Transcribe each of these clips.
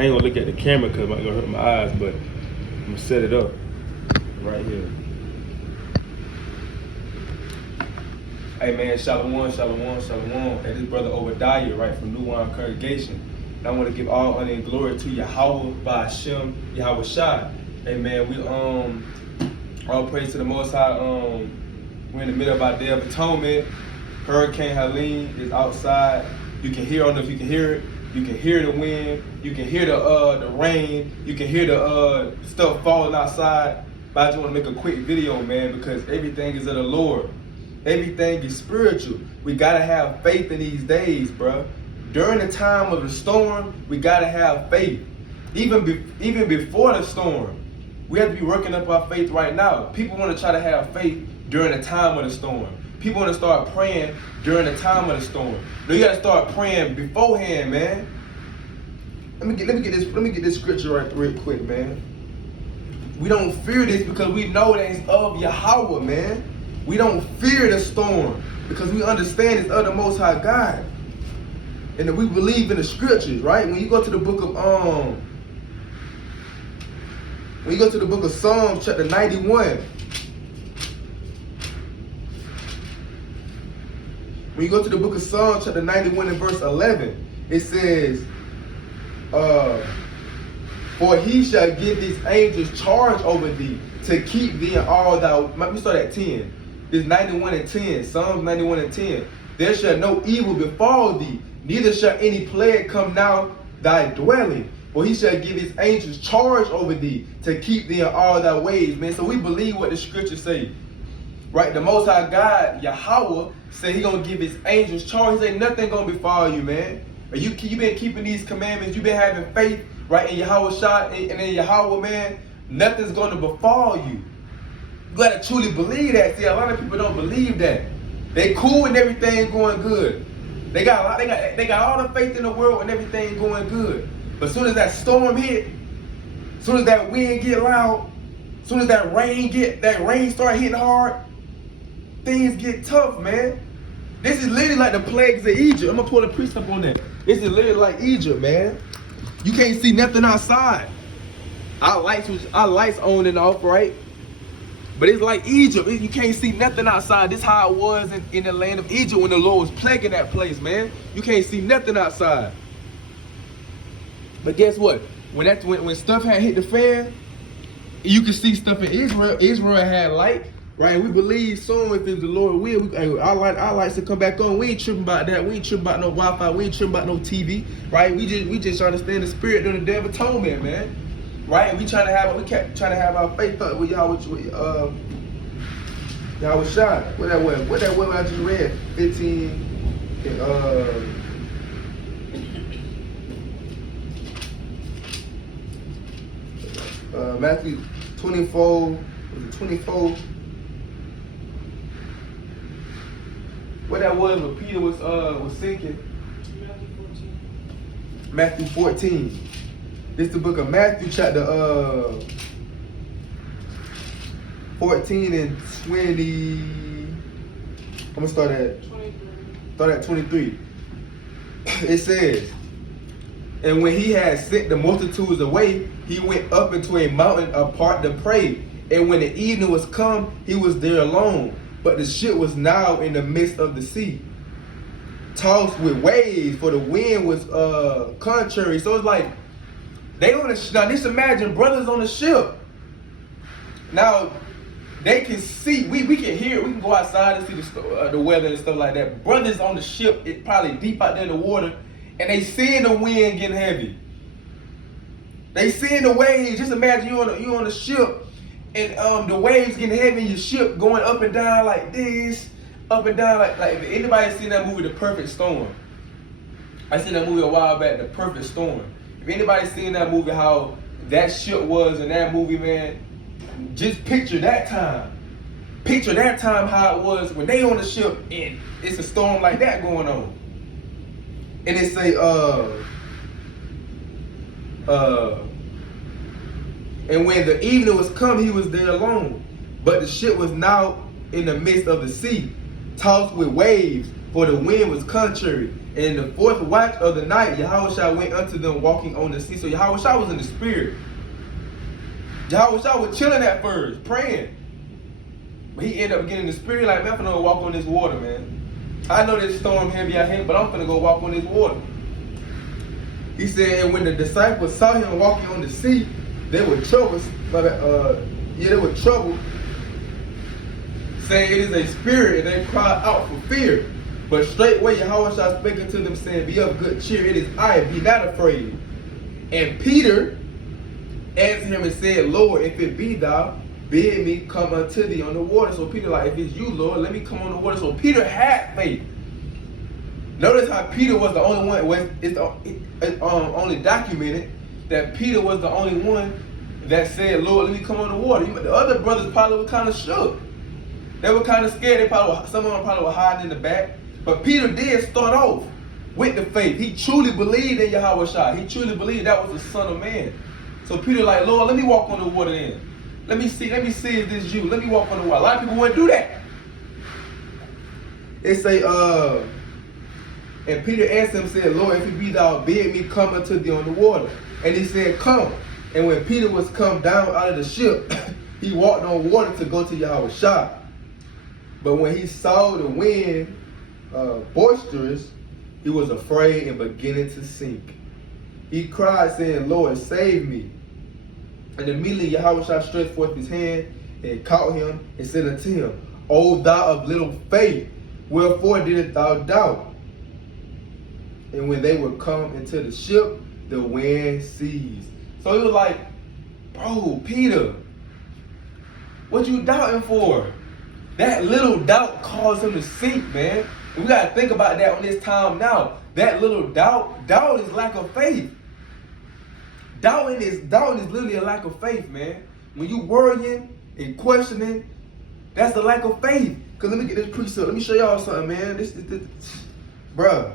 I ain't gonna look at the camera because it might gonna hurt my eyes, but I'm gonna set it up right here. Hey man, shalom, shalom, shalom. Hey, this brother Obadiah, right, from New Wine Congregation. And I want to give all honor and glory to Yahweh by Hashem, Yahweh Shai. Hey man, we all praise to the Most High. We're in the middle of our Day of Atonement. Hurricane Helene is outside. You can hear, I don't know if you can hear it. You can hear the wind. You can hear the rain. You can hear the stuff falling outside. But I just want to make a quick video, man, because everything is of the Lord. Everything is spiritual. We gotta have faith in these days, bro. During the time of the storm, we gotta have faith. Even before the storm, we have to be working up our faith right now. People want to try to have faith during the time of the storm. People want to start praying during the time of the storm. No, you gotta start praying beforehand, man. Let me get this scripture right real quick, man. We don't fear this because we know that it's of Yahweh, man. We don't fear the storm because we understand it's of the Most High God, and that we believe in the scriptures, right? When you go to the book of Psalms, chapter 91. When you go to the book of Psalms, chapter 91 and verse 11, it says, for he shall give his angels charge over thee to keep thee in all thou. Let me start at 10. It's 91 and 10. Psalms 91 and 10. There shall no evil befall thee, neither shall any plague come now thy dwelling. For he shall give his angels charge over thee to keep thee in all thy ways, man. So we believe what the scriptures say. Right? The Most High God, Yahweh, said he gonna give his angels charge. He said nothing gonna befall you, man. You been keeping these commandments. You been having faith, right, in Yahweh Shai and in Yahweh, man. Nothing's gonna befall you. You gotta truly believe that. See, a lot of people don't believe that. They cool and everything going good. They got all the faith in the world and everything going good. But as soon as that storm hit, as soon as that wind get loud, as soon as that rain start hitting hard, things get tough, man. This is literally like the plagues of Egypt. I'm gonna pull the precept on that. This is literally like Egypt, man. You can't see nothing outside. Our lights on and off, right? But it's like Egypt. You can't see nothing outside. This is how it was in the land of Egypt when the Lord was plaguing that place, man. You can't see nothing outside. But guess what? When stuff had hit the fan, you could see stuff in Israel. Israel had light, right? We believe soon if it's the Lord will, our lights to come back on. We ain't tripping about that. We ain't tripping about no Wi-Fi. We ain't tripping about no TV, right? We just trying to stand the spirit during the Day of Atonement, man. Right? We kept trying to have our faith up with Yahweh Shai. What that was I just read? 15 Matthew 24, was it 24? What that was when Peter was sinking? Matthew 14. This is the book of Matthew, chapter 14 and 20. I'm gonna start at 23. It says, and when he had sent the multitudes away, he went up into a mountain apart to pray. And when the evening was come, he was there alone. But the ship was now in the midst of the sea, tossed with waves, for the wind was contrary. So it's like they on the now. Just imagine brothers on the ship. Now they can see. We can hear. We can go outside and see the weather and stuff like that. Brothers on the ship, it's probably deep out there in the water, and they seeing the wind getting heavy. They seeing the waves. Just imagine you on the ship, and the waves getting heavy, and your ship going up and down like this, up and down like if anybody seen that movie, The Perfect Storm? I seen that movie a while back, The Perfect Storm. If anybody seen that movie, how that ship was in that movie, man, just picture that time. Picture that time how it was when they on the ship and it's a storm like that going on. And it say, and when the evening was come, he was there alone. But the ship was now in the midst of the sea, tossed with waves, for the wind was contrary. And in the fourth watch of the night, Yahushua went unto them walking on the sea. So Yahushua was in the spirit. Yahushua was chilling at first, praying. But he ended up getting in the spirit like, man, I'm finna go walk on this water, man. I know this storm heavy out here, but I'm finna go walk on this water. He said, and when the disciples saw him walking on the sea, they were troubled. They were troubled, saying, it is a spirit, and they cried out for fear. But straightway Yahushua spake unto them, saying, be of good cheer, it is I, be not afraid. And Peter answered him and said, Lord, if it be thou, bid me come unto thee on the water. So Peter like, if it's you, Lord, let me come on the water. So Peter had faith. Notice how Peter was the only one, it's only documented that Peter was the only one that said, Lord, let me come on the water. The other brothers probably were kind of shook. They were kind of scared. Some of them probably were hiding in the back. But Peter did start off with the faith. He truly believed in Yahushua. He truly believed that was the Son of Man. So Peter like, Lord, let me walk on the water then. Let me see if this you. Let me walk on the water. A lot of people wouldn't do that. It say, and Peter answered him and said, Lord, if it be thou, bid me come unto thee on the water. And he said, come. And when Peter was come down out of the ship, he walked on water to go to Yahushua. But when he saw the wind boisterous, he was afraid and beginning to sink. He cried, saying, Lord, save me. And immediately Yahushua stretched forth his hand and caught him and said unto him, O thou of little faith, wherefore didst thou doubt? And when they were come into the ship, the wind ceased. So he was like, bro, Peter, what you doubting for? That little doubt caused him to sink, man. And we got to think about that on this time now. That little doubt is lack of faith. Doubting is literally a lack of faith, man. When you worrying and questioning, that's a lack of faith. Because let me get this precept. Let me show y'all something, man. This bruh.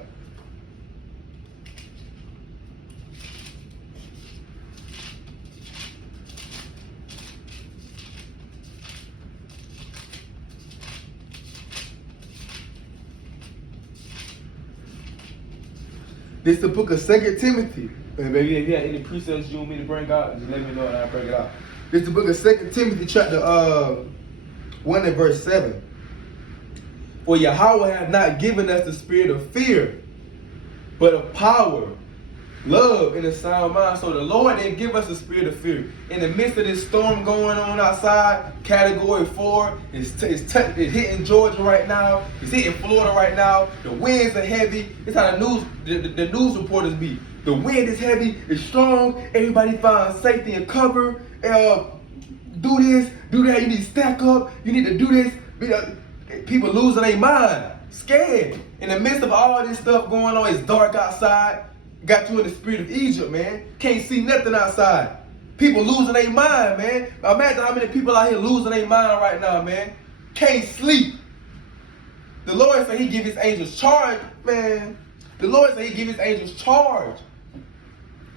This is the book of 2 Timothy. And maybe if you have any precepts you want me to bring out, just let me know and I'll bring it out. This is the book of 2 Timothy, chapter 1 and verse 7. For Yahweh hath not given us the spirit of fear, but of power, love, and a sound mind. So the Lord didn't give us the spirit of fear. In the midst of this storm going on outside, category 4, it's hitting Georgia right now. It's hitting Florida right now. The winds are heavy. It's how the news reporters be. The wind is heavy, it's strong. Everybody finds safety and cover. Do this, do that. You need to stack up. You need to do this. People losing their mind, scared. In the midst of all this stuff going on, it's dark outside. Got you in the spirit of Egypt, man. Can't see nothing outside. People losing their mind, man. Imagine how many people out here losing their mind right now, man. Can't sleep. The Lord said he give his angels charge, man. The Lord said he give his angels charge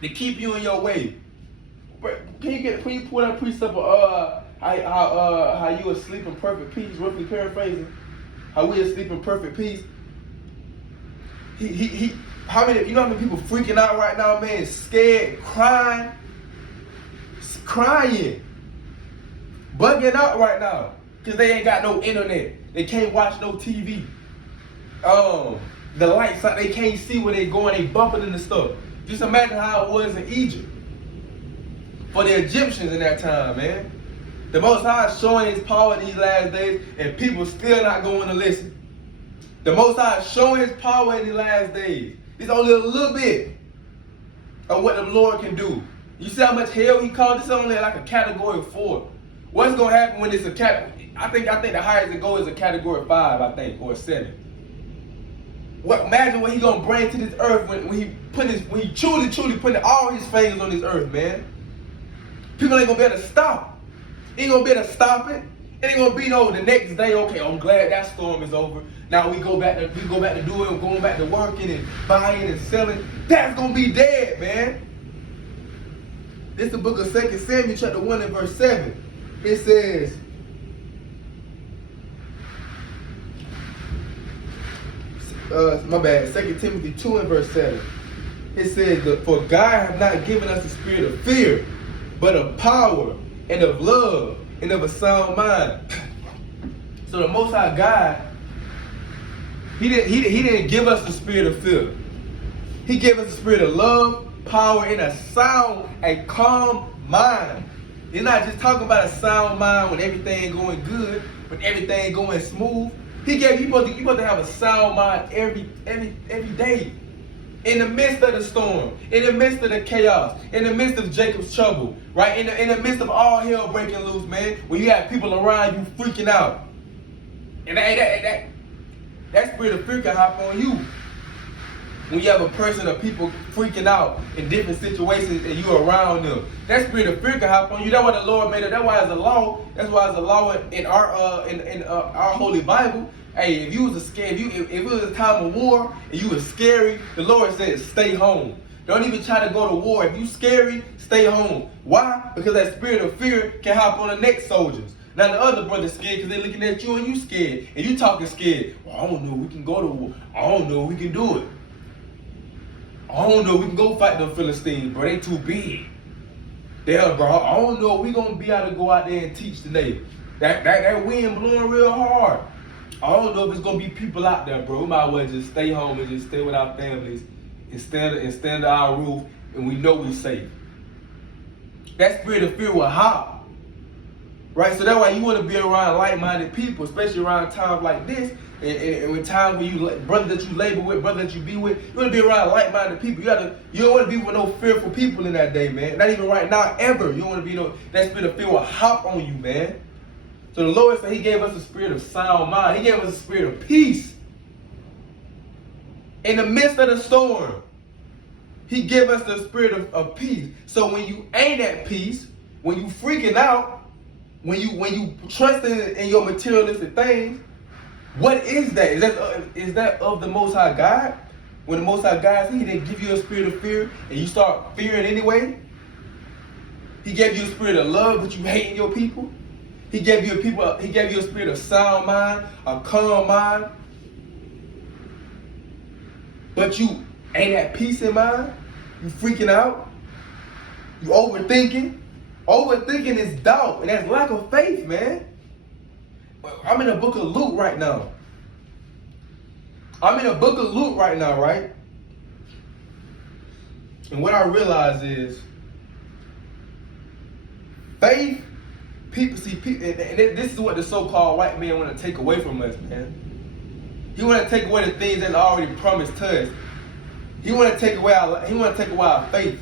to keep you in your way. Can you pull that precept of how you asleep in perfect peace, roughly paraphrasing? How we asleep in perfect peace. How many people freaking out right now, man, scared, crying, bugging out right now because they ain't got no internet. They can't watch no TV. The lights out, they can't see where they going. They bumping into stuff. Just imagine how it was in Egypt for the Egyptians in that time, man. The Most High is showing his power in these last days, and people still not going to listen. The Most High is showing his power in these last days. It's only a little bit of what the Lord can do. You see how much hell he called? This is only like a category 4. What's gonna happen when it's a I think the highest it goes is a category 5, I think, or a 7. Imagine what he gonna bring to this earth when he truly putting all his fingers on this earth, man. People ain't gonna be able to stop. Ain't gonna be able to stop it. It ain't gonna be the next day. Okay, I'm glad that storm is over. Now we go back to doing, going back to working and buying and selling. That's gonna be dead, man. This is the book of 2 Samuel, chapter 1 and verse 7. It says, 2 Timothy 2 and verse 7. It says, for God hath not given us the spirit of fear, but of power and of love and of a sound mind. So the Most High God, He didn't give us the spirit of fear. He gave us the spirit of love, power, and a sound, a calm mind. He's not just talking about a sound mind when everything going good, when everything going smooth. He gave you supposed to have a sound mind every day. In the midst of the storm, in the midst of the chaos, in the midst of Jacob's trouble, right? In the midst of all hell breaking loose, man, when you have people around you freaking out. And that spirit of fear can hop on you. When you have a person or people freaking out in different situations and you're around them, that spirit of fear can hop on you. That's why the Lord made it. That's why it's a law. That's why it's a law in our Holy Bible. Hey, if you was scared, if it was a time of war and you was scary, the Lord said, stay home. Don't even try to go to war. If you scary, stay home. Why? Because that spirit of fear can hop on the next soldiers. Now the other brother's scared because they're looking at you and you scared. And you talking scared. Well, I don't know if we can go to war. I don't know if we can do it. I don't know if we can go fight them Philistines, bro. They too big. Damn, bro. I don't know if we gonna be able to go out there and teach today. That wind blowing real hard. I don't know if it's gonna be people out there, bro. We might as well just stay home and just stay with our families and stand under our roof, and we know we're safe. That spirit of fear will hop, right? So that's why you want to be around like-minded people, especially around times like this, and when times when you brother that you labor with, brother that you be with, you want to be around like-minded people. You don't want to be with no fearful people in that day, man. Not even right now, ever. You don't want to be that spirit of fear will hop on you, man. So the Lord said He gave us a spirit of sound mind. He gave us a spirit of peace. In the midst of the storm, He gave us the spirit of peace. So when you ain't at peace, when you freaking out, when you trusting in your materialistic things, what is that? Is that of the Most High God? When the Most High God, He didn't give you a spirit of fear and you start fearing anyway? He gave you a spirit of love, but you hating your people? He gave you a spirit of sound mind, a calm mind. But you ain't at peace in mind. You freaking out. You overthinking. Overthinking is doubt, and that's lack of faith, man. I'm in the book of Luke right now. Right? And what I realize is faith. People, and this is what the so-called white man want to take away from us, man. He want to take away the things that are already promised to us. He want to take away our faith.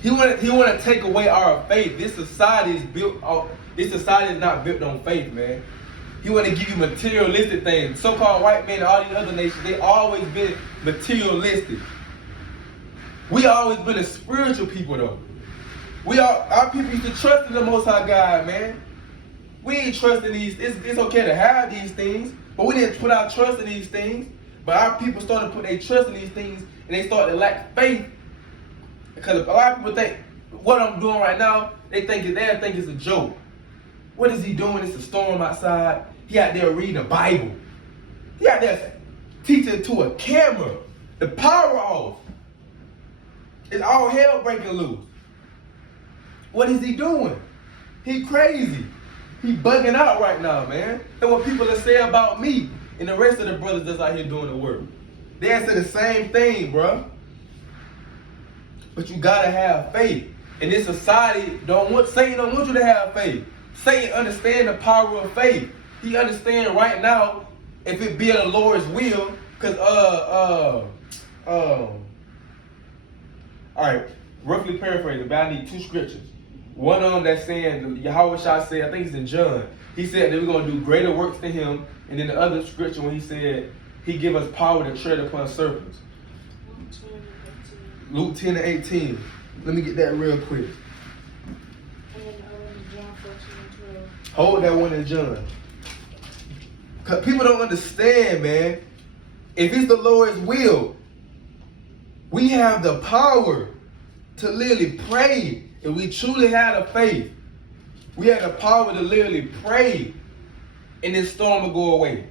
He want to take away our faith. This society is not built on faith, man. He want to give you materialistic things. So-called white men and all these other nations, they always been materialistic. We always been a spiritual people, though. Our people used to trust in the Most High God, man. We ain't trusting these. It's okay to have these things, but we didn't put our trust in these things. But our people started to put their trust in these things, and they started to lack faith. Because a lot of people think what I'm doing right now, they think it's a joke. What is he doing? It's a storm outside. He out there reading the Bible. He out there teaching to a camera. The power off. It's all hell breaking loose. What is he doing? He crazy. He bugging out right now, man. And what people will say about me and the rest of the brothers that's out here doing the work. They say the same thing, bro. But you gotta have faith. And this society Satan don't want you to have faith. Satan understand the power of faith. He understand right now if it be the Lord's will, cause all right, roughly paraphrasing, but I need two scriptures. One of them that's saying, Yahweh Shah said, I think it's in John, he said that we're going to do greater works than him. And then the other scripture when he said, he give us power to tread upon serpents. Luke 10 and 18. Let me get that real quick. John 14 and 12. Hold that one in John. Because people don't understand, man. If it's the Lord's will, we have the power to literally pray. If we truly had a faith, we have the power to literally pray and this storm will go away.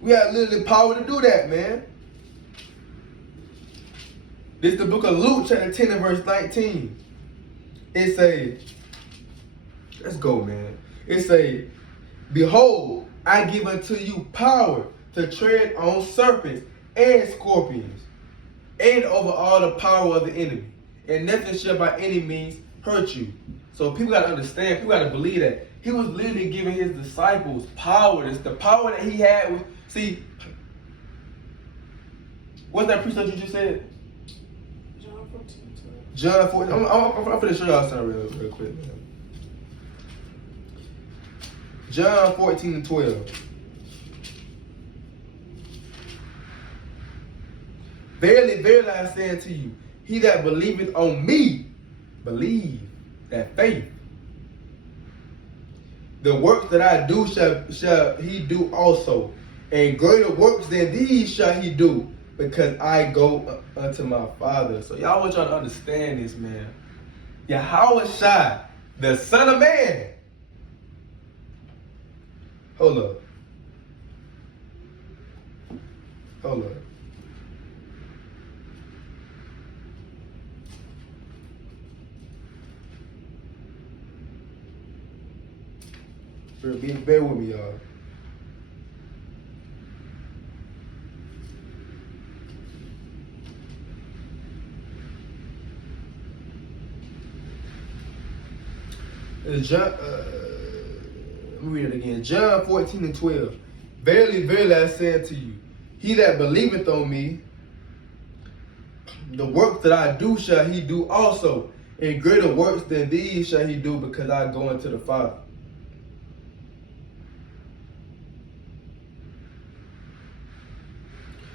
We have literally power to do that, man. This is the book of Luke, chapter 10 and verse 19. It say, let's go, man. It say, behold, I give unto you power to tread on serpents and scorpions, and over all the power of the enemy, and nothing shall by any means hurt you. So people got to understand, people got to believe that he was literally giving his disciples power. It's the power that he had. See, what's that precept you just said? John 14:12. John 14. I'm going to show y'all something real quick, man. John 14 and 12. Verily, verily, I say unto you, he that believeth on me, believe, that faith. The works that I do shall he do also, and greater works than these shall he do, because I go unto my Father. So y'all want y'all to understand this, man. Yahweh Shai, the Son of Man. Hold up. Bear with me, y'all. John, let me read it again. John 14 and 12. Verily, verily, I say unto you, he that believeth on me, the works that I do shall he do also, and greater works than these shall he do, because I go unto the Father.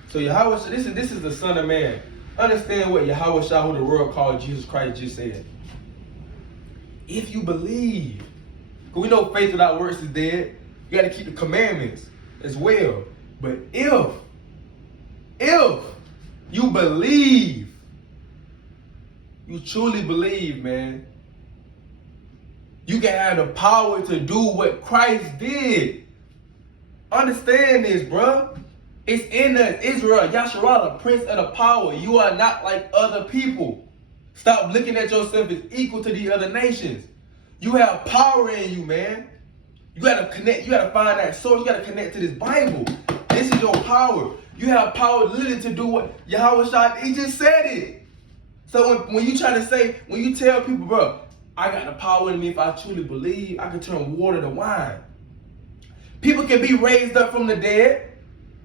So Yahweh, this is the Son of Man. Understand what Yahweh Shah, who the world called Jesus Christ, just said. If you believe, because we know faith without works is dead. You got to keep the commandments as well. But if you believe, you truly believe, man, you can have the power to do what Christ did. Understand this, bruh. It's in us, Israel, Yasharah, the prince of the power. You are not like other people. Stop looking at yourself as equal to the other nations. You have power in you, man. You gotta connect, you gotta find that source, you gotta connect to this Bible. This is your power. You have power literally to do what Yahweh Shai, he just said it. So when you try to say, when you tell people, bro, I got the power in me, if I truly believe, I can turn water to wine. People can be raised up from the dead.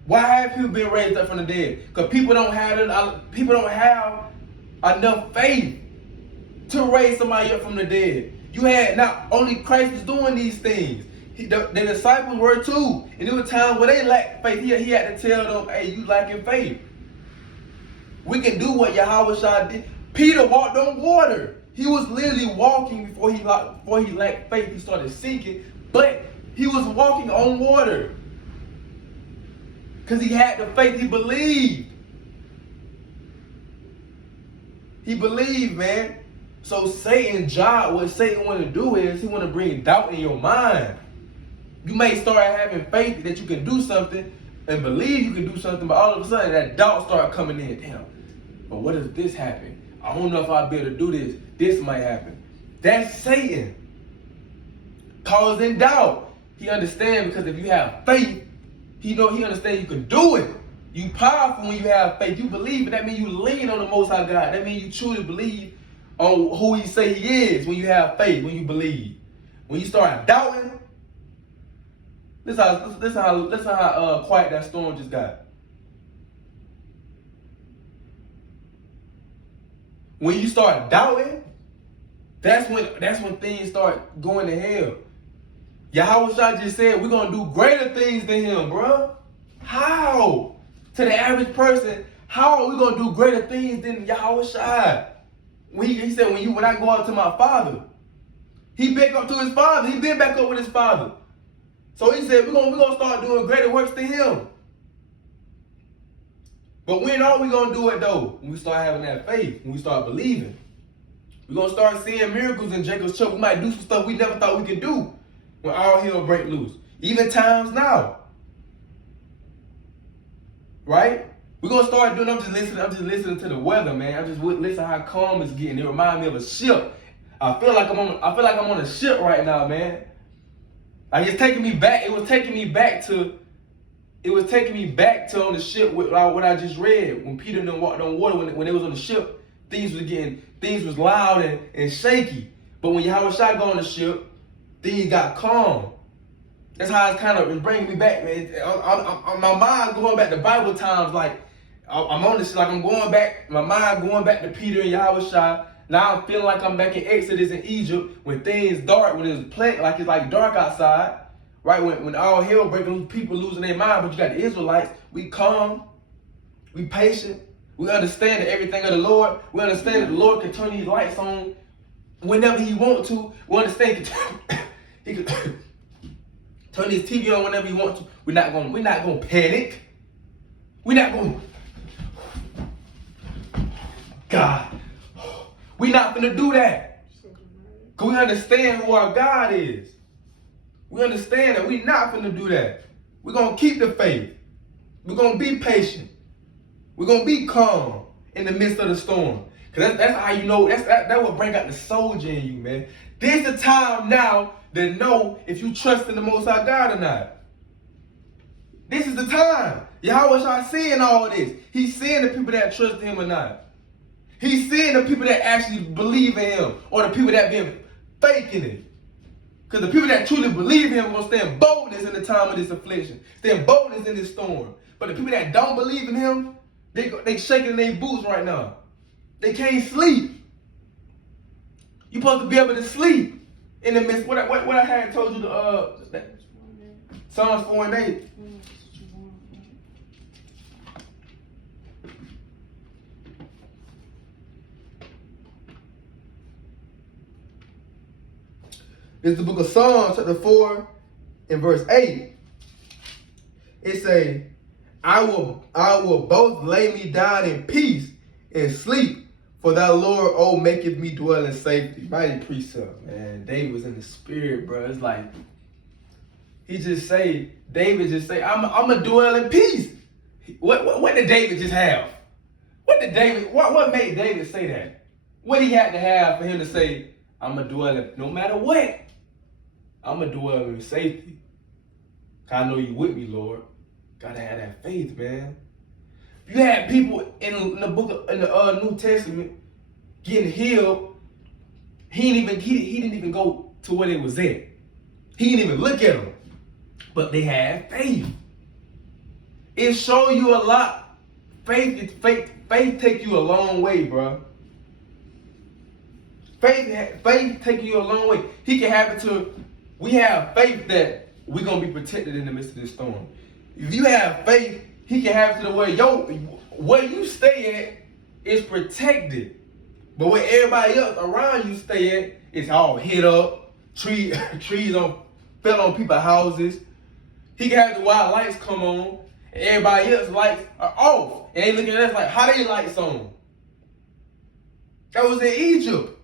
Why have people been raised up from the dead? Because people don't have enough faith to raise somebody up from the dead. You had, not only Christ was doing these things, the disciples were too. And there were times where they lacked faith. He had to tell them, hey, you lacking faith. We can do what Yahweh Shai did. Peter walked on water. He was literally walking before he lacked faith. He started sinking, but he was walking on water. Because he had the faith, he believed. He believed, man. So Satan's job, what Satan want to do is, he want to bring doubt in your mind. You may start having faith that you can do something and believe you can do something, but all of a sudden that doubt start coming in. Damn, but what if this happen? I don't know if I'll be able to do this. This might happen. That's Satan causing doubt. He understands, because if you have faith, he understands you can do it. You powerful when you have faith. You believe it. That means you lean on the Most High God. That means you truly believe on who he say he is when you have faith, when you believe. When you start doubting, listen how quiet that storm just got. When you start doubting, that's when things start going to hell. Yahweh Shai just said we're gonna do greater things than him, bro. How? To the average person, how are we gonna do greater things than Yahweh Shai? He said, when I go out to my Father, he back up to his Father. He been back up with his Father. So he said we're gonna start doing greater works than him. But when are we gonna do it though? When we start having that faith, when we start believing. We're gonna start seeing miracles in Jacob's trouble. We might do some stuff we never thought we could do when all hell break loose. Even times now. right? We're gonna start doing. I'm just listening to the weather, man. I'm just listening how calm it's getting. It reminds me of a ship. I feel like I'm on a ship right now, man. Like it's taking me back. It was taking me back to on the ship with what I just read. When Peter done walked on water, when they was on the ship, things was loud and shaky. But when Yahweh Shai got on the ship, things got calm. That's how it's kind of bringing me back, man. My mind going back to Bible times, like I'm on this, like I'm going back. My mind going back to Peter and Yahweh Shai. Now I'm feeling like I'm back in Exodus in Egypt when things dark, when it's like it's like dark outside. Right, when all hell breaking loose, people losing their mind, but you got the Israelites, we calm, we patient, we understand that everything of the Lord, we understand that the Lord can turn these lights on whenever he wants to, we understand he can turn his TV on whenever he wants to. We're not gonna panic. We're not gonna God. We're not gonna do that. Cause we understand who our God is. We understand that we're not going to do that. We're going to keep the faith. We're going to be patient. We're going to be calm in the midst of the storm. Because that's how you know, that will bring out the soldier in you, man. There's a time now to know if you trust in the Most High God or not. This is the time. Yahweh Shai seeing all this. He's seeing the people that trust him or not. He's seeing the people that actually believe in him or the people that been faking it. Because the people that truly believe in him are going to stand boldness in the time of this affliction. Stand boldness in this storm. But the people that don't believe in him, they shaking their boots right now. They can't sleep. You're supposed to be able to sleep in the midst. What I had told you, Psalms 4 and 8. It's the book of Psalms, chapter 4, and verse 8. It say, I will both lay me down in peace and sleep, for thy Lord, oh, maketh me dwell in safety. Mighty precept, man. David was in the spirit, bro. It's like, David just say, I'm going to dwell in peace. What did David just have? What made David say that? What he had to have for him to say, I'm going to dwell in, no matter what, I'm going to dwell in safety. I know you with me, Lord. Gotta have that faith, man. You had people in the New Testament getting healed. He didn't even go to where they was at. He didn't even look at them. But they had faith. It show you a lot. Faith take you a long way, bro. Faith taking you a long way. He can have it to. We have faith that we're gonna be protected in the midst of this storm. If you have faith, he can have it to the where you stay at is protected. But where everybody else around you stay at, it's all hit up, trees fell on people's houses. He can have the wild lights come on, and everybody else's lights are off. And they looking at us like, how they lights on? That was in Egypt.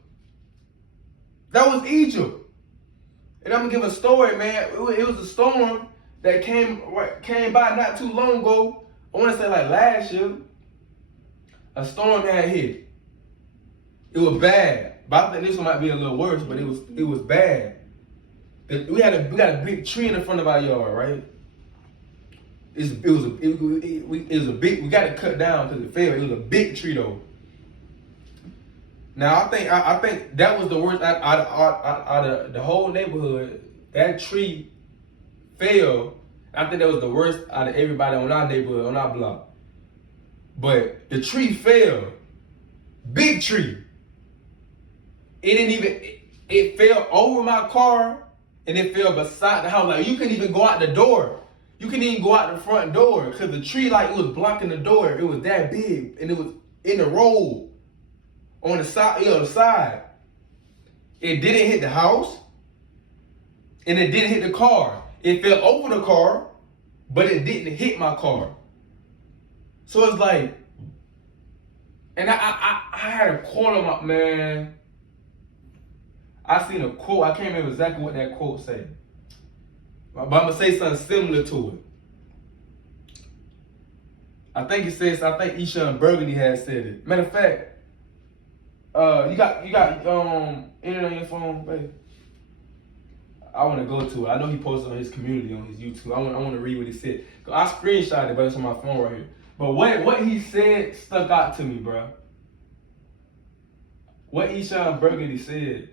And I'm gonna give a story, man. It was a storm that came by not too long ago. I want to say like last year. A storm had hit. It was bad, but I think this one might be a little worse. But it was bad. We got a big tree in the front of our yard, right? It was a big. We got it cut down because it fell. It was a big tree though. Now I think that was the worst out of the whole neighborhood. That tree fell. I think that was the worst out of everybody on our neighborhood, on our block. But the tree fell. Big tree. It fell over my car and it fell beside the house. Like you couldn't even go out the door. You couldn't even go out the front door because the tree it was blocking the door. It was that big and it was in the road. On the side, it didn't hit the house, and it didn't hit the car. It fell over the car, but it didn't hit my car. So it's like, and I had a quote on my, man. I seen a quote. I can't remember exactly what that quote said, but I'm gonna say something similar to it. I think Eshawn Burgundy has said it. Matter of fact, you got internet on your phone, baby? I want to go to it. I know he posted on his community on his YouTube. I want to read what he said. I screenshot it, but it's on my phone right here. But what he said stuck out to me, bro. What Eshawn Burgundy said,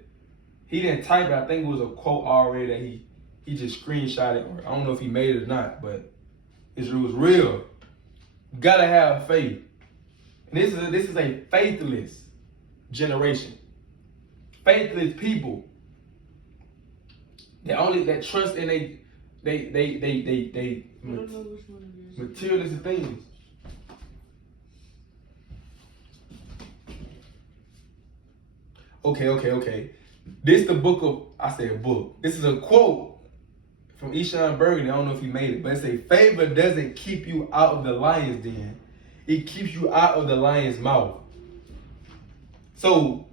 he didn't type it. I think it was a quote already that he just screenshot it. I don't know if he made it or not, but it was real. You gotta have faith. And this is a faithless generation. Faithless people that trust in they materialistic things. Okay. This the book of, I said book. This is a quote from Eshawn Burgundy. I don't know if he made it, but it say, favor doesn't keep you out of the lion's den. It keeps you out of the lion's mouth. So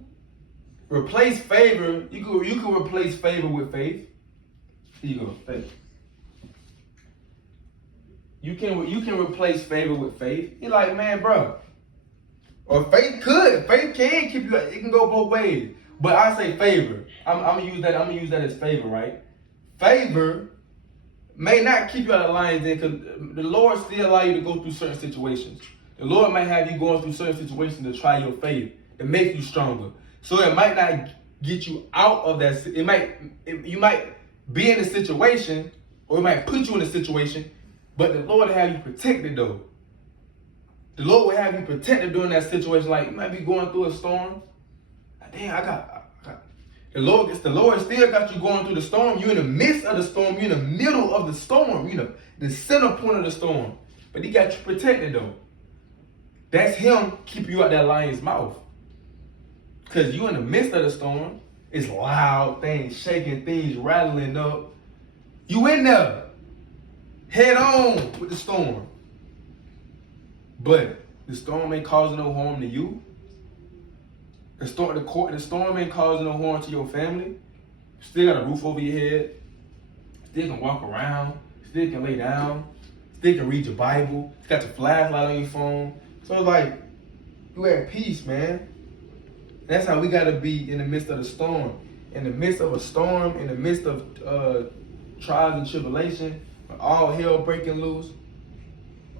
replace favor. You can replace favor with faith. Here you go, faith. You can replace favor with faith. You're like, man, bro. Or faith can keep you. It can go both ways. But I say favor. I'm gonna use that as favor, right? Favor may not keep you out of the lion's den because the Lord still allow you to go through certain situations. The Lord might have you going through certain situations to try your faith, to make you stronger. So it might not get you out of that. You might be in a situation, or it might put you in a situation, but the Lord will have you protected though. The Lord will have you protected during that situation. Like you might be going through a storm. Like, damn, the Lord still got you going through the storm. You're in the midst of the storm. You're in the middle of the storm. You're the center point of the storm. But he got you protected though. That's him keeping you out that lion's mouth. Because you in the midst of the storm. It's loud, things shaking, things rattling up. You in there, head on with the storm. But the storm ain't causing no harm to you. The storm ain't causing no harm to your family. You still got a roof over your head. Still can walk around. Still can lay down. Still can read your Bible. You got your flashlight on your phone. So it's like, you at peace, man. That's how we gotta be in the midst of the storm. In the midst of a storm, in the midst of trials and tribulation, all hell breaking loose.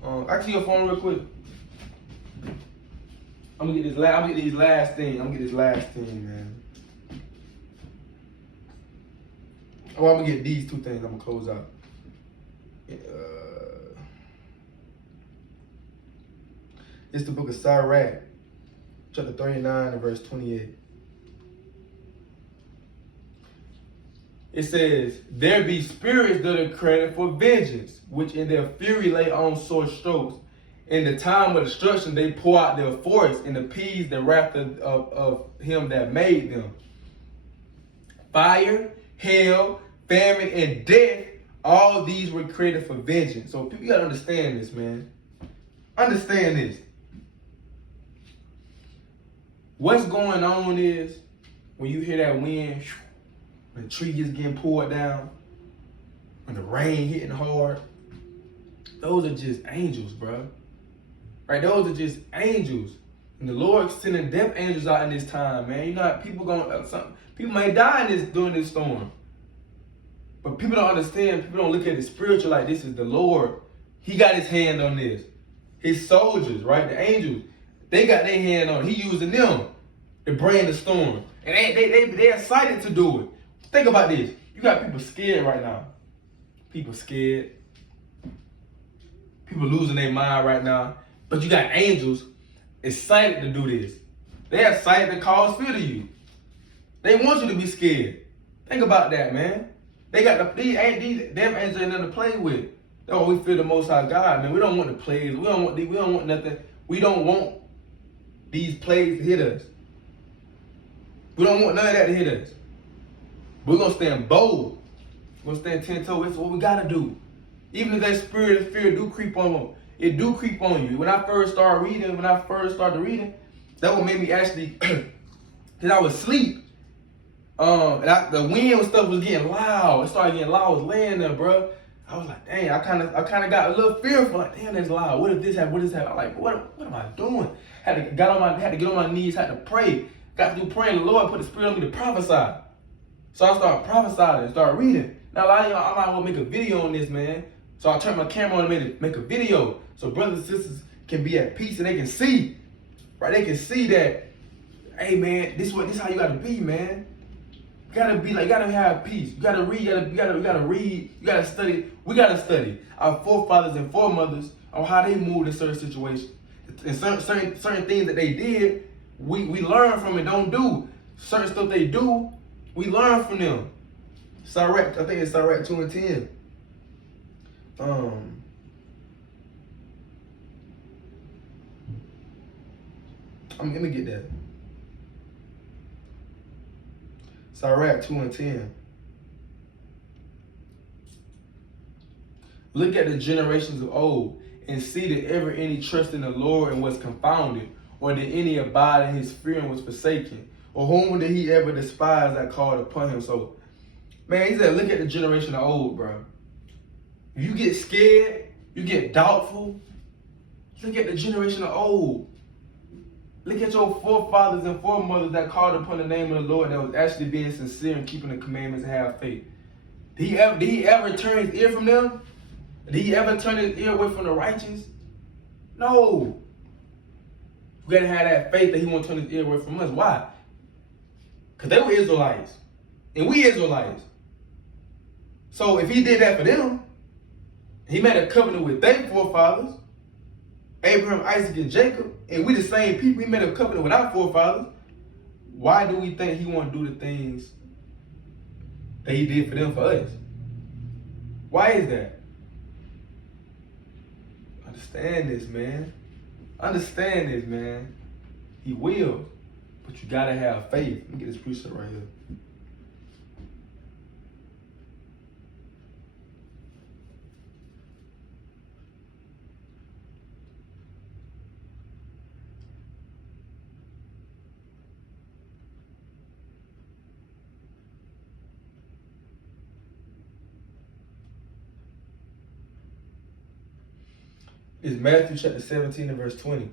I can see your phone real quick. I'm gonna get this last thing, man. Oh, I'm gonna get these two things. I'm gonna close out. It's the book of Sirach, chapter 39 and verse 28. It says, there be spirits that are created for vengeance, which in their fury lay on sore strokes. In the time of destruction, they pour out their force and appease the wrath of him that made them. Fire, hell, famine, and death, all these were created for vengeance. So people gotta understand this, man. Understand this. What's going on is when you hear that wind, when the tree is getting pulled down, when the rain hitting hard, those are just angels, bro. Right? Those are just angels. And the Lord sending death angels out in this time, man. You know, people may die during this storm. But people don't understand, people don't look at the spiritual like this is the Lord. He got his hand on this. His soldiers, right? The angels, they got their hand on it. He using them to bring the storm. And they're excited to do it. Think about this. You got people scared right now. People scared. People losing their mind right now. But you got angels excited to do this. They're excited to cause fear to you. They want you to be scared. Think about that, man. They got these damn angels ain't nothing to play with. That's why we fear the Most High God, man. We don't want the plagues. We don't want nothing. We don't want these plagues to hit us. We don't want none of that to hit us. We're gonna stand bold. We're gonna stand 10 toes. It's what we gotta do. Even if that spirit of fear do creep on them, it do creep on you. When I first started reading, that what made me actually, because I was asleep. And the wind and stuff was getting loud. It started getting loud. I was laying there, bro. I was like, dang, I kind of got a little fearful. Like, damn, that's loud. What if this happened? What if this happened? I'm like, what am I doing? Had to get on my knees. Had to pray. Got through praying. The Lord put the Spirit on me to prophesy. So I started prophesying and started reading. Now, a lot of y'all, I might want to make a video on this, man. So I turned my camera on and make a video so brothers and sisters can be at peace and they can see, right? They can see that, hey, man, this how you gotta be, man. You gotta have peace. You gotta read. You gotta read. You gotta study. We gotta study our forefathers and foremothers on how they moved in certain situations and certain things that they did. We learn from it. Don't do certain stuff they do. We learn from them. Sirach, I think it's Sirach 2:10. Let me get that. Sirach 2:10. Look at the generations of old and see did ever any trust in the Lord and was confounded, or did any abide in his fear and was forsaken, or whom did he ever despise that called upon him? So, man, he said, look at the generation of old, bro. If you get scared, you get doubtful, look at the generation of old. Look at your forefathers and foremothers that called upon the name of the Lord that was actually being sincere and keeping the commandments and have faith. Did he ever turn his ear from them? Did he ever turn his ear away from the righteous? No. We gotta have that faith that he won't turn his ear away from us. Why? Because they were Israelites. And we Israelites. So if he did that for them, he made a covenant with their forefathers, Abraham, Isaac, and Jacob, and we the same people. He made a covenant with our forefathers. Why do we think he won't do the things that he did for them for us? Why is that? Understand this, man. Understand this, man. He will, but you gotta have faith. Let me get this precept right here. It's Matthew chapter 17 and verse 20.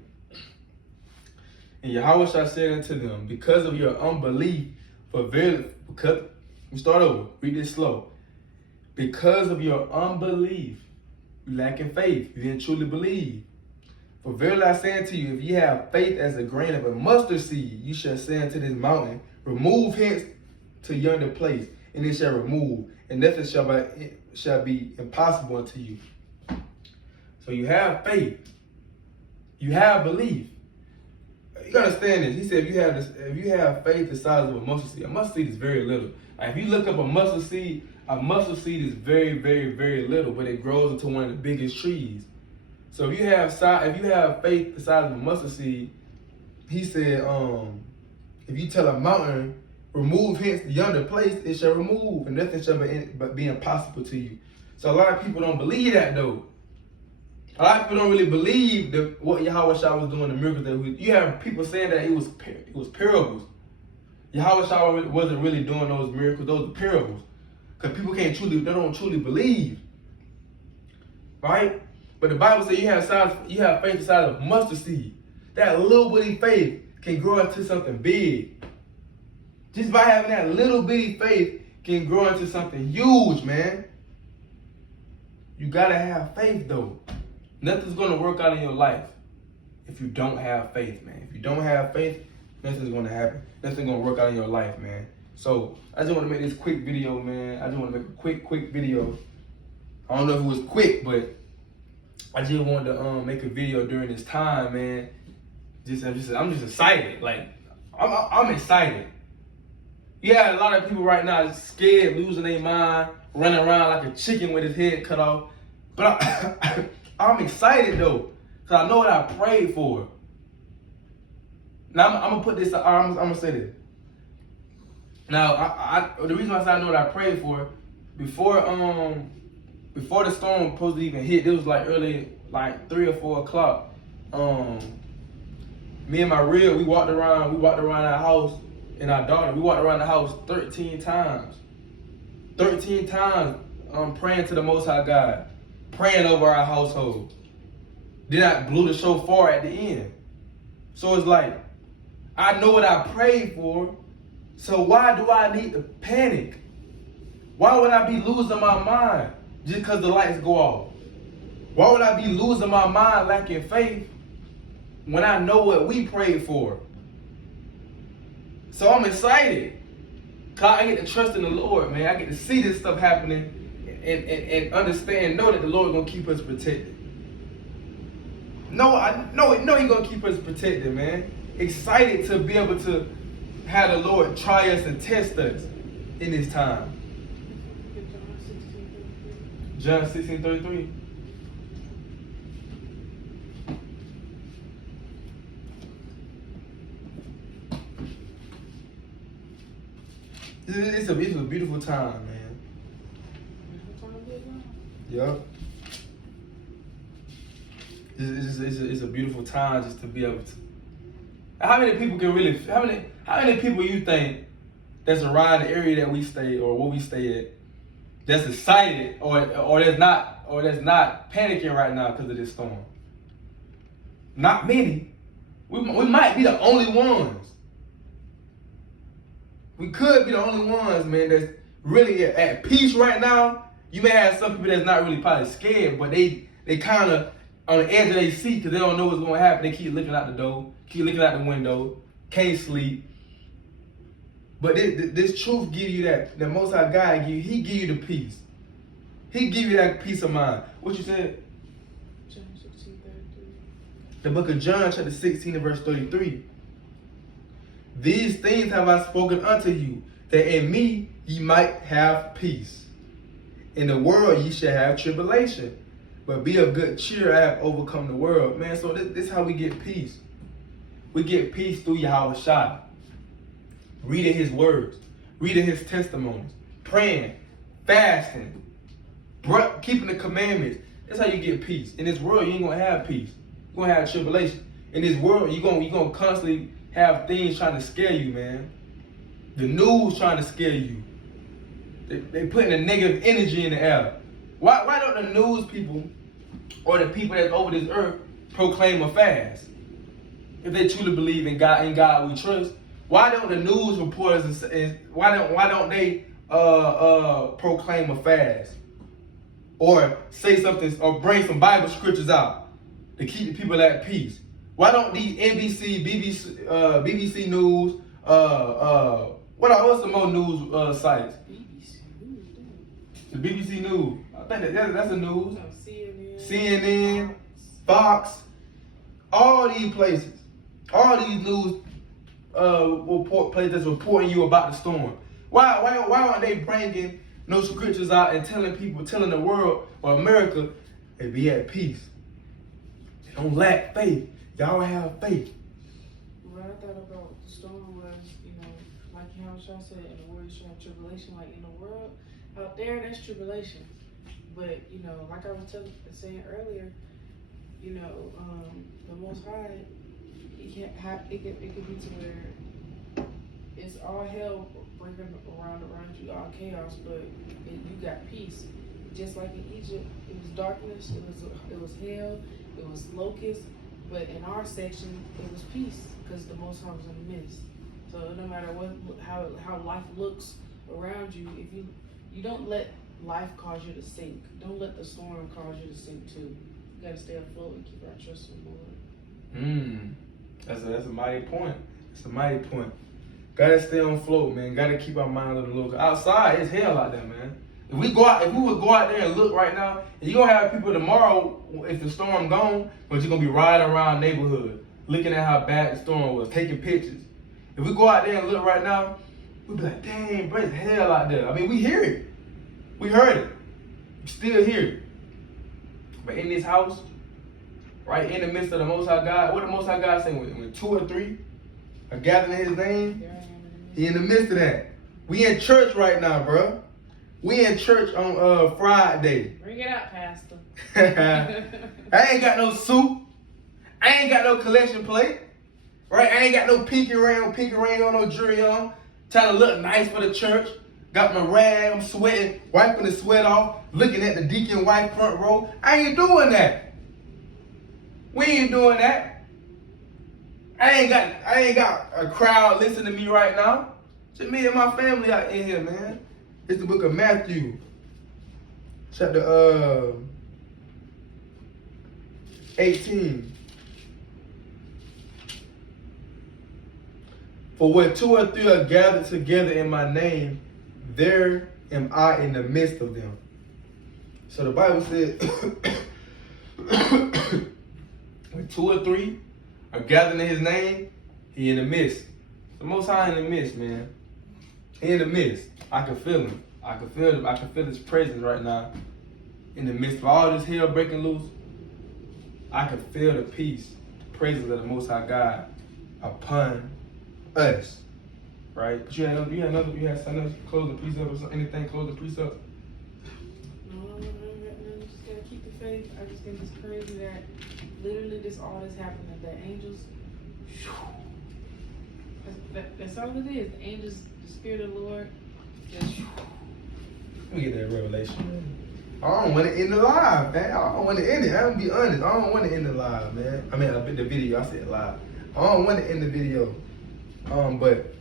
And Yahweh shall say unto them, because of your unbelief, read this slow. Because of your unbelief, you lacking faith, you didn't truly believe. For verily I say unto you, if ye have faith as a grain of a mustard seed, you shall say unto this mountain, remove hence to yonder place, and it shall remove, and nothing shall be impossible unto you. So you have faith, you have belief. You gotta understand this. He said, if you have faith the size of a mustard seed is very little. Like if you look up a mustard seed is very, very, very little, but it grows into one of the biggest trees. So if you have faith the size of a mustard seed, he said, if you tell a mountain, remove hence the yonder place, it shall remove, and nothing shall be impossible to you. So a lot of people don't believe that though. A lot of people don't really believe what Yahweh Shah was doing, the miracles that you have people saying that it was parables. Yahweh Shah wasn't really doing those miracles, those are parables. Because people they don't truly believe. Right? But the Bible says you have faith the size of mustard seed. That little bitty faith can grow into something big. Just by having that little bitty faith can grow into something huge, man. You gotta have faith though. Nothing's gonna work out in your life if you don't have faith, man. If you don't have faith, nothing's gonna happen. Nothing's gonna work out in your life, man. So I just wanna make this quick video, man. I just wanna make a quick video. I don't know if it was quick, but I just wanted to make a video during this time, man. I'm just excited. Like I'm excited. Yeah, a lot of people right now is scared, losing their mind, running around like a chicken with his head cut off. But I'm excited though, because I know what I prayed for. Now I'm gonna put this. I'm gonna say this. Now the reason why I say I know what I prayed for, before the storm was supposed to even hit, it was like early, like 3 or 4 o'clock. Me and my rib, we walked around our house and our daughter. We walked around the house 13 times. 13 times praying to the Most High God, praying over our household. Then I blew the shofar at the end. So it's like, I know what I prayed for, so why do I need to panic? Why would I be losing my mind just because the lights go off? Why would I be losing my mind lacking faith when I know what we prayed for? So I'm excited. Cause I get to trust in the Lord, man. I get to see this stuff happening and understand, know that the Lord gonna keep us protected. I know He gonna keep us protected, man. Excited to be able to have the Lord try us and test us in this time. John 16:33. It's a beautiful time, man. Yup. It's a beautiful time just to be able to. How many people how many people you think that's around the area that we stay or where we stay at that's excited or that's not panicking right now because of this storm? Not many. We might be the only ones. We could be the only ones, man, that's really at peace right now. You may have some people that's not really probably scared, but they kind of on the edge of their seat because they don't know what's going to happen. They keep looking out the door, keep looking out the window, can't sleep. But this truth give you that Most High God He give you the peace. He give you that peace of mind. What you said? John 16:33. The book of John, chapter 16 and verse 33. These things have I spoken unto you, that in me ye might have peace. In the world ye shall have tribulation, but be of good cheer, I have overcome the world. Man, so this is how we get peace. We get peace through Yahweh Shai. Reading His words, reading His testimonies, praying, fasting, keeping the commandments. That's how you get peace. In this world, you ain't gonna have peace. You're gonna have tribulation. In this world, you're gonna constantly have things trying to scare you, man. The news trying to scare you. They putting a negative energy in the air. Why don't the news people or the people that's over this earth proclaim a fast? If they truly believe in God we trust, why don't the news reporters why don't they proclaim a fast or say something or bring some Bible scriptures out to keep the people at peace? Why don't these NBC, BBC News, what's some more news sites? The BBC News. I think that's the news. CNN, Fox, all these places, all these news places reporting you about the storm. Why aren't they bringing no scriptures out and telling the world or America, they be at peace? They don't lack faith. Y'all have faith. What I thought about the storm was, like how Shaw said, in the world you should have tribulation. Like in the world out there, that's tribulation. But like I was saying earlier, the Most High, it could be to where it's all hell breaking around you, all chaos, but you got peace. Just like in Egypt, it was darkness, it was hell, it was locusts. But in our section, it was peace because the Most High was in the midst. So no matter how life looks around you, if you don't let life cause you to sink, don't let the storm cause you to sink too. You gotta stay afloat and keep our trust in the Lord. That's a mighty point. It's a mighty point. Gotta stay on float, man. Gotta keep our mind on the Lord. Outside, it's hell out there, man. If we would go out there and look right now, and you're gonna have people tomorrow, if the storm gone, but you're gonna be riding around neighborhood, looking at how bad the storm was, taking pictures. If we go out there and look right now, we'll be like, dang, bro, it's hell out there. I mean, we hear it. We heard it. We still hear it. But in this house, right in the midst of the Most High God, what the Most High God saying? When 2 or 3 are gathered in His name, He in the midst of that. We in church right now, bro. We in church on Friday. Bring it out, Pastor. I ain't got no suit. I ain't got no collection plate. Right? I ain't got no pinky ring on, no jewelry on. Trying to look nice for the church. got my rag, I'm sweating, wiping the sweat off, looking at the deacon wife front row. I ain't doing that. We ain't doing that. I ain't got a crowd listening to me right now. Just me and my family out in here, man. It's the book of Matthew, chapter 18. For where 2 or 3 are gathered together in my name, there am I in the midst of them. So the Bible said, when 2 or 3 are gathered in his name, he in the midst. The Most High in the midst, man. He in the midst. I can feel him. I can feel his presence right now. In the midst of all this hell breaking loose, I can feel the peace, the presence of the Most High God upon us. Right? But you had something else, close the precept or something, anything close the precept? No, just gotta keep the faith. I just think it's crazy that literally all this happening. The angels, that's all it is. The angels, the Spirit of the Lord, just. Let me get that revelation. I don't want to end the live, man. I don't want to end it. I'm gonna be honest. I don't want to end the live, man. I mean, the video. I said live. I don't want to end the video. But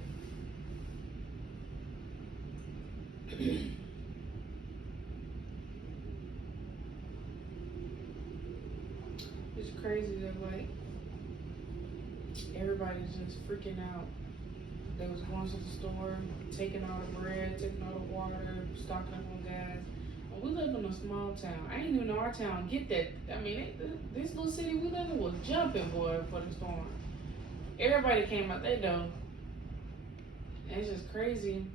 it's crazy that like everybody's just freaking out. They was going to the store, taking all the bread, taking all the water, stocking up on gas. And we live in a small town. I didn't even know our town get that. I mean, this little city we live in was jumping, boy, for the storm. Everybody came out their door. And it's just crazy.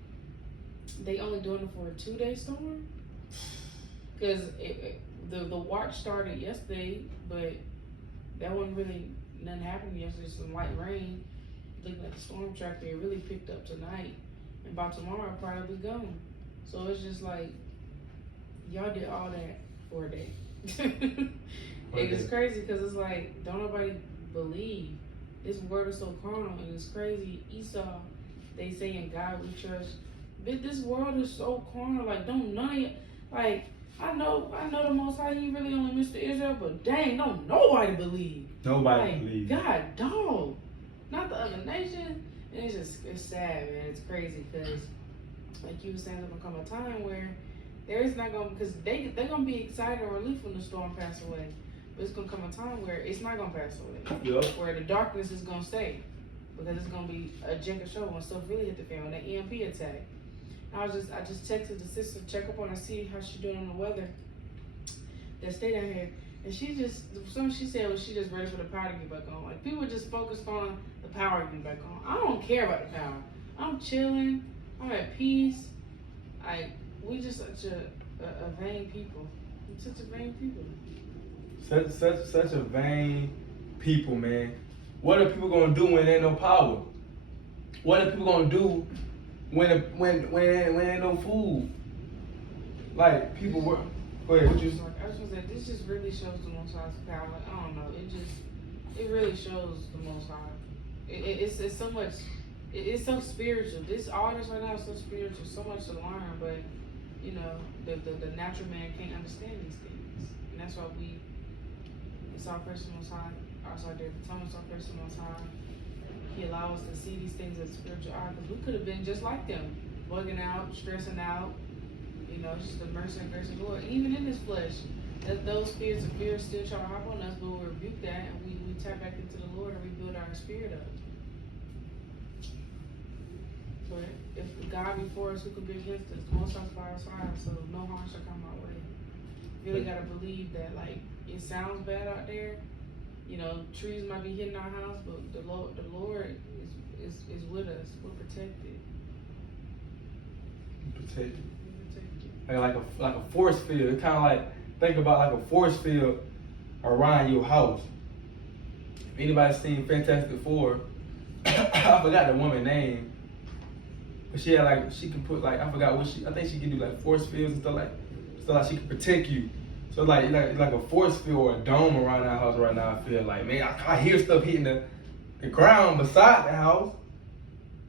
They only doing it for a 2-day storm. Because the watch started yesterday, but that wasn't really, nothing happened yesterday, some light rain. Looking at the storm tracker, it really picked up tonight. And by tomorrow, it'll probably be gone. So it's just like, y'all did all that for a day. It's crazy because it's like, don't nobody believe. This word is so carnal and it's crazy. Esau, they say in God we trust. But this world is so carnal. Like, don't none of you, like, I know the Most High, he really only Mr. Israel, but dang, don't nobody believe. Nobody believes. God, dog. Not the other nation. And it's sad, man. It's crazy because, like you were saying, there's gonna come a time where there is not gonna, because they're gonna be excited or relief when the storm passes away. But it's gonna come a time where it's not gonna pass away. Yep. Where the darkness is gonna stay. Because it's gonna be a Jenga show when stuff really hit the fan, when that EMP attack. I just texted the sister to check up on her, see how she doing on the weather. That stay down here. And she said was she just ready for the power to get back on. Like, people just focused on the power getting back on. I don't care about the power. I'm chilling. I'm at peace. We just such a vain people. We're such a vain people. Such a vain people, man. What are people gonna do when there ain't no power? What are people gonna do when ain't no food? Like, people were. Go ahead. What you? I was gonna say, this just really shows the Most High's power. Like, I don't know. It really shows the Most High. It's so much. It's so spiritual. All this right now is so spiritual. So much to learn, but you know, the natural man can't understand these things, and that's why it's our personal Most High. Outside there, Thomas, our personal Most High. He allows us to see these things as spiritual eye, because we could have been just like them, bugging out, stressing out. You know, just the mercy and grace of the Lord. Even in this flesh, those spirits of fear still try to hop on us, but we rebuke that and we tap back into the Lord and rebuild our spirit up. But if God be for us, who could be against us? The Most High by our side, so no harm shall come our way. You really gotta believe that. Like, it sounds bad out there. You know, trees might be hitting our house, but the Lord is with us. We're protected. Protected. Like a force field. It's kind of like, think about like a force field around your house. If anybody's seen Fantastic Four, I forgot the woman's name, but she can put like, I forgot what I think she can do like force fields and stuff like she can protect you. So like a force field or a dome around our house right now. I feel like, man, I hear stuff hitting the ground beside the house,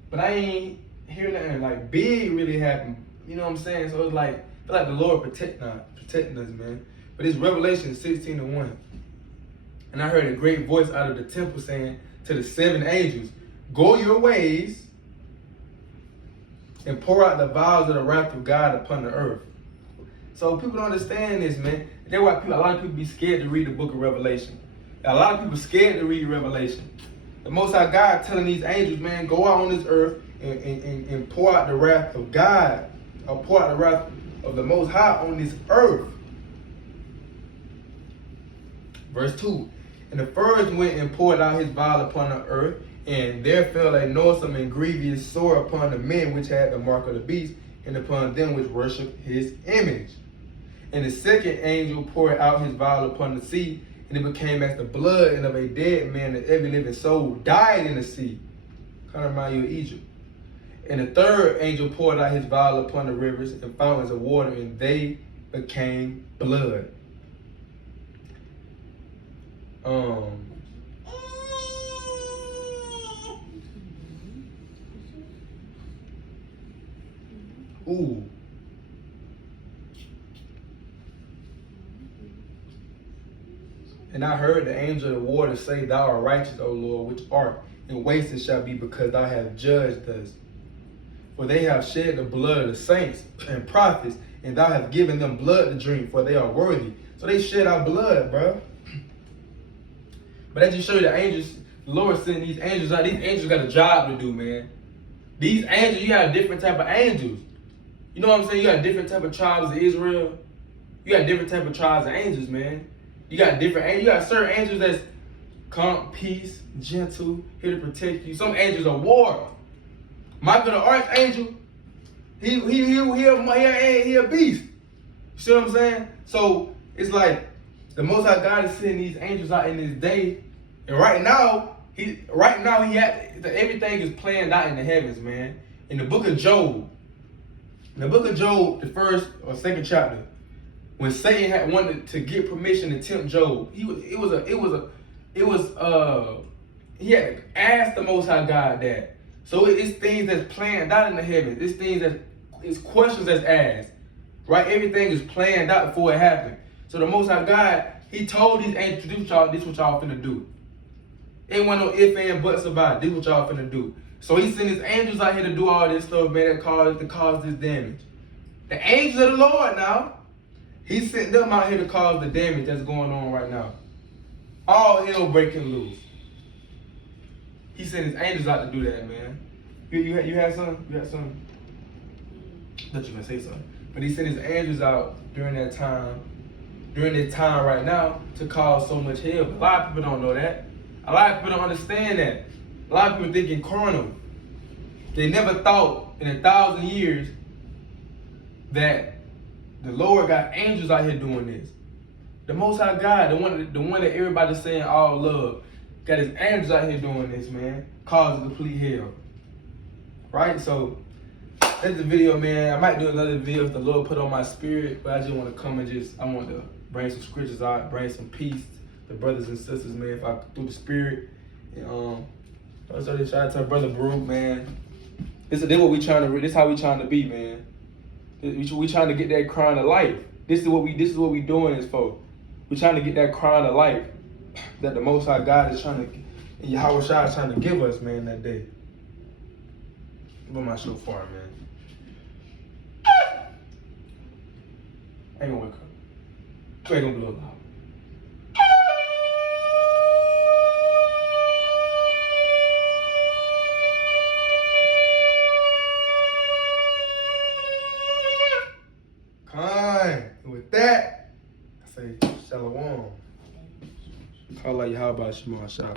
but I ain't hearing nothing like big really happen you know what I'm saying? So it's like, I feel like the Lord protecting us, man. But it's Revelation 16:1. And I heard a great voice out of the temple saying to the 7 angels, go your ways and pour out the vials of the wrath of God upon the earth. So people don't understand this, man. That's why a lot of people be scared to read the book of Revelation. A lot of people scared to read Revelation. The Most High God telling these angels, man, go out on this earth and pour out the wrath of God, or pour out the wrath of the Most High on this earth. Verse 2. And the first went and poured out his vial upon the earth, and there fell a noisome and grievous sore upon the men which had the mark of the beast, and upon them which worshipped his image. And the second angel poured out his vial upon the sea, and it became as the blood and of a dead man, and every living soul died in the sea. Kind of remind you of Egypt. And the third angel poured out his vial upon the rivers and fountains of water, and they became blood. Ooh. And I heard the angel of the water say, thou art righteous, O Lord, which art, and wasted shall be, because thou hast judged us. For they have shed the blood of the saints and prophets, and thou hast given them blood to drink, for they are worthy. So they shed our blood, bro. But that just show you the angels, the Lord sending these angels out. These angels got a job to do, man. These angels, you got a different type of angels. You know what I'm saying? You got different type of tribes of Israel. You got different type of tribes of angels, man. You got different angels. You got certain angels that's calm, peace, gentle, here to protect you. Some angels are war. Michael the archangel, he a beast. You see what I'm saying? So it's like the Most High God is sending these angels out in this day, and right now everything is planned out in the heavens, man. In the book of Job, the first or second chapter, when Satan had wanted to get permission to tempt Job, he had asked the Most High God that. So it's things that's planned out in the heavens. It's questions that's asked, right? Everything is planned out before it happened. So the Most High God, he told these angels, this what y'all finna do. Ain't want no ifs and buts about it. This what y'all finna do. So he sent his angels out here to do all this stuff, man, that cause this damage. The angels of the Lord now, he sent them out here to cause the damage that's going on right now. All hell breaking loose. He sent his angels out to do that, man. You had something? You had something? I thought you were gonna say something. But he sent his angels out during this time right now, to cause so much hell. But a lot of people don't know that. A lot of people don't understand that. A lot of people thinking carnal. They never thought in 1,000 years that the Lord got angels out here doing this. The Most High God, the one that everybody's saying all love, got his angels out here doing this, man, causing complete hell. Right? So that's the video, man. I might do another video if the Lord put on my spirit, but I just want to come and I want to bring some scriptures out, bring some peace to brothers and sisters, man, if I through the spirit. And so shout out to our brother Baruch, man. This what we trying to. This how we trying to be, man. We trying to get that crown of life. This is what we doing this for. We trying to get that crown of life that the Most High God is trying to, and Yahweh Shai is trying to give us, man, that day. Blow my shofar, man. I ain't gonna wake up. I ain't gonna blow loud. And with that, I say shalom. Call out Yahweh Shema Shah.